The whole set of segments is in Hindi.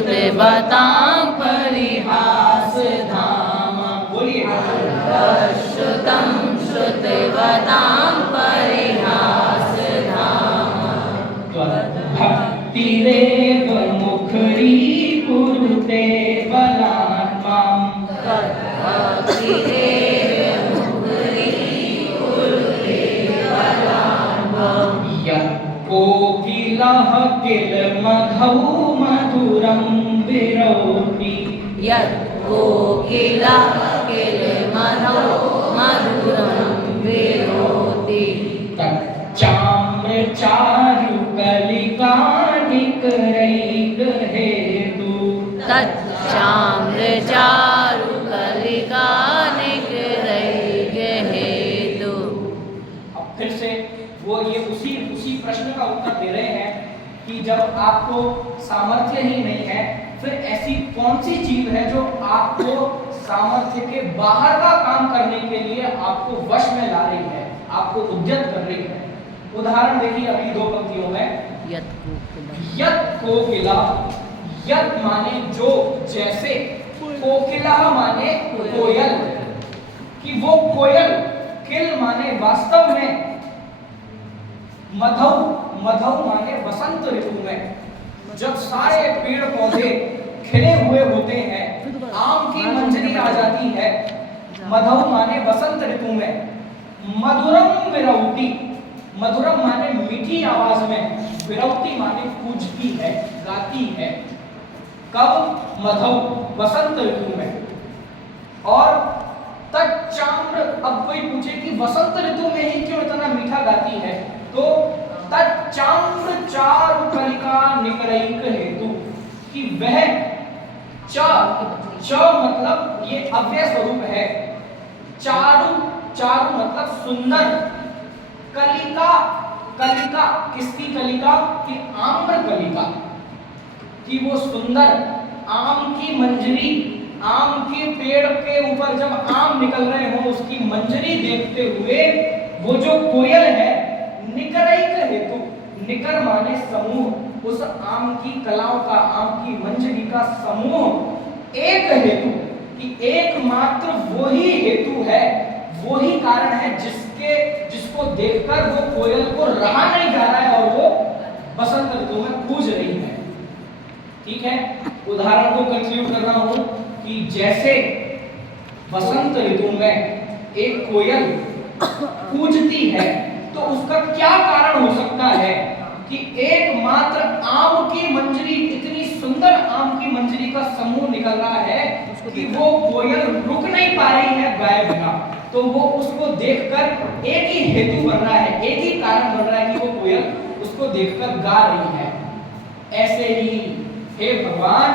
श्रुतिवतां परिहास धाम। बोलिए अल्पश्रुतं श्रुतिवतां परिहास धाम। भक्तिरेव मुखरीकुरुते बलान् मां। भक्तिरेव मुखरीकुरुते बलान् मां। यत् कोकिलः किलमधौ मधुरं विरोति। यत् कोकिलः किलमधौ मधुरं विरोति। तच्चाम्रचारुकलिकानिकरैकहेतु। तच्चाम्रचारुकलिकानिकरैकहेतु। अब फिर से वो ये उसी प्रश्न का उत्तर दे रहे हैं कि जब आपको सामर्थ्य ही नहीं है, फिर ऐसी कौन सी चीज है जो आपको सामर्थ्य के बाहर का काम करने के लिए आपको वश में ला रही है, आपको उद्यत कर रही है। उदाहरण देखिए अगली दो पंक्तियों में। यत कोकिला, यत माने जो, जैसे, कोकिला माने कोयल, कि वो कोयल, किल माने वास्तव में, मधौ, मधौ माने वसंत ऋतु में, जब सारे पेड़ पौधे खिले हुए होते हैं, आम की मंजरी आ जाती है, मधौ माने वसंत ऋतु में, मधुरम विरौती, मधुरम माने मीठी आवाज में, विरौती माने पूजती है, गाती है। कब? मधौ, वसंत ऋतु में। और तच्चाम्र, अब कोई पूछे कि वसंत ऋतु में ही क्यों इतना मीठा गाती है, तो तच्चाम्र चारुकलिका निकरैक हेतु, कि वह च मतलब ये अव्यय स्वरूप है, चारु, चारु मतलब सुंदर, कलिका, कलिका किसकी कलिका? कि आम्र कलिका, कि वो सुंदर आम की मंजरी, आम के पेड़ के ऊपर जब आम निकल रहे हो उसकी मंजरी देखते हुए वो जो कोयल है, निकरैक हेतु, निकर माने समूह, उस आम की कलाओं का, आम की मंजरी का समूह, एक हेतु, कि एकमात्र वही हेतु है, वही कारण है जिसको देखकर वो कोयल को रहा नहीं जा रहा है और वो बसंत ऋतु में कूज रही है। ठीक है, उदाहरण को कंक्लूड कर रहा हूं कि जैसे बसंत ऋतु में एक कोयल कूजती है, तो उसका क्या कारण हो सकता है कि एकमात्र आम की मंजरी, इतनी सुंदर आम की मंजरी का समूह निकल रहा है कि वो कोयल रुक नहीं पा रही है गाए बिना, तो वो उसको देखकर एक ही हेतु बन रहा है, एक ही कारण बन रहा है कि वो कोयल उसको देखकर गा रही है। ऐसे ही हे भगवान,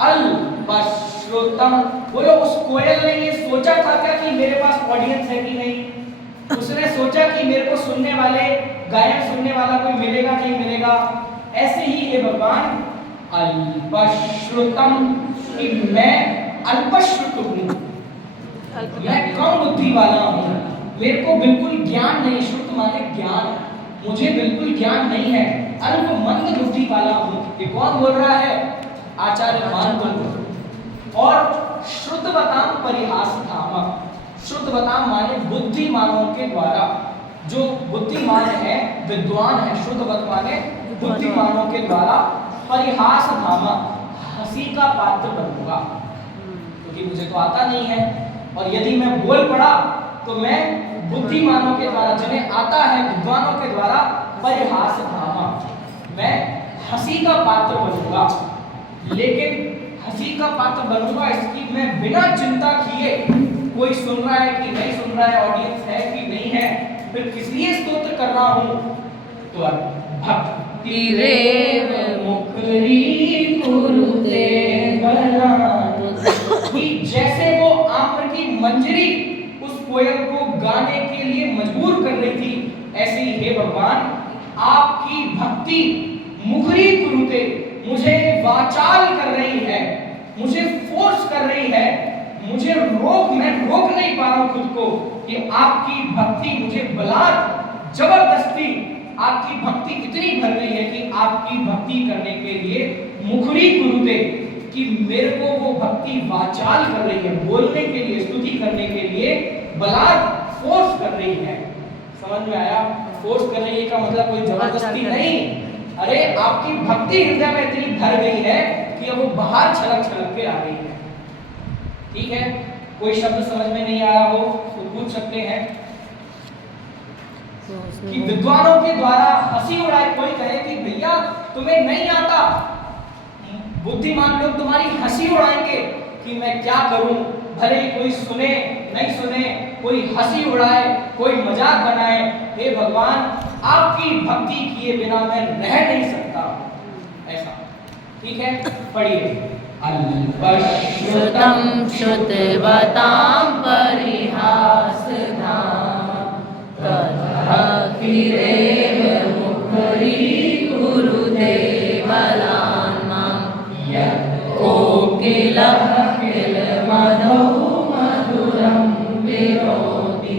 अल्पश्रुतम, बोलो उस कोयल ने ये सोचा था क्या कि मेरे पास ऑडियंस है कि नहीं? उसने सोचा कि मेरे को सुनने वाले, गायन सुनने वाला कोई मिलेगा नहीं मिलेगा? ऐसे ही हे भगवान, अल्पश्रुतम, कि मैं अल्पश्रुत हूँ, मैं कम बुद्धि वाला हूँ, मेरे को बिल्कुल ज्ञान नहीं, श्रुत माने ज्ञान, मुझे बिल्कुल ज्ञान नहीं है, अल्प मंद बुद्धि वाला हूँ। ये कौन बोल रहा है? आचार्य भानुकुल। और श्रुतवतां परिहास धाम, श्रुतवतां माने बुद्धिमानों के द्वारा, जो बुद्धिमान है, विद्वान है, श्रुतवत माने बुद्धिमानों के द्वारा, परिहास धाम, हंसी का पात्र बनूंगा, क्योंकि मुझे तो आता नहीं है, और यदि मैं बोल पड़ा तो मैं बुद्धिमानों के द्वारा, जिन्हें आता है, विद्वानों के द्वारा, परिहास धाम, मैं हंसी का पात्र बनूंगा। लेकिन हंसी का पात्र बनूंगा इसकी मैं बिना चिंता किए, कोई सुन रहा है कि नहीं सुन रहा है, ऑडियंस है कि नहीं है, फिर किस लिए स्तोत्र कर रहा हूं? तो भक्ति रेव मुखरीकुरुते बलान्, कि जैसे वो आम्र की मंजरी उस कोयल को गाने के लिए मजबूर कर रही थी, ऐसे ही हे भगवान, आपकी भक्ति मुखरीकुरुते, मुझे वाचाल कर रही है, मुझे फोर्स कर रही है, मुझे मैं रोक नहीं पा रहा हूं खुद को, कि आपकी भक्ति मुझे बलात्, जबरदस्ती आपकी भक्ति इतनी भर गई है कि आपकी भक्ति करने के लिए मुखरीकुरुते कुरुते, कि मेरे को वो भक्ति वाचाल कर रही है, बोलने के लिए, स्तुति करने के लिए बलात् फोर्स कर रही है। समझ में आया? फोर्स कर रही है का मतलब कोई जबरदस्ती नहीं, अरे आपकी भक्ति हृदय में इतनी भर गई है कि अब वो बाहर छलक छलक के आ रही है। ठीक है, कोई शब्द समझ में नहीं आया हो तो पूछ सकते हैं। कि विद्वानों के द्वारा हंसी उड़ाए, कोई कहे कि भैया तुम्हें नहीं आता, बुद्धिमान लोग तुम्हारी हंसी उड़ाएंगे कि मैं क्या करूं, भले ही कोई सुने नहीं सुने, कोई हंसी उड़ाए, कोई मजाक बनाए, हे भगवान आपकी भक्ति किए बिना मैं रह नहीं सकता, ऐसा। ठीक है, पढ़िए। श्रुतं श्रुतवतां परिहासधाम तद्भक्तिरेव मुखरीकुरुते बलान्मां कोकिलः किलमधौ मधुरं विरोधि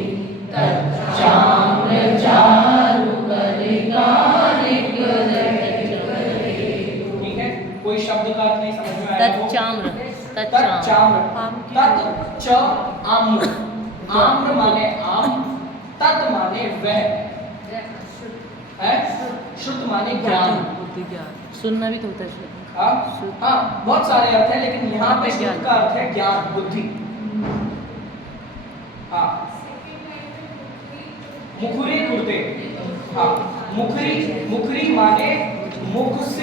तच्चाम्रचारुकलिकानिकलयचरे। ठीक है, कोई शब्द का अर्थ नहीं समझ में आया हो? तच्चाम्र, तच्चाम्र, तच्च आम्र, आम्र माने आम, तत् माने वह है, श्रुत माने ज्ञान। सुनना भी तो होता है। हाँ, बहुत सारे अर्थ हैं, लेकिन यहाँ पे श्रुत का अर्थ है ज्ञान, बुद्धि। हाँ, मुखरी कुर्ते, हाँ, मुखरी, मुखरी माने मुख से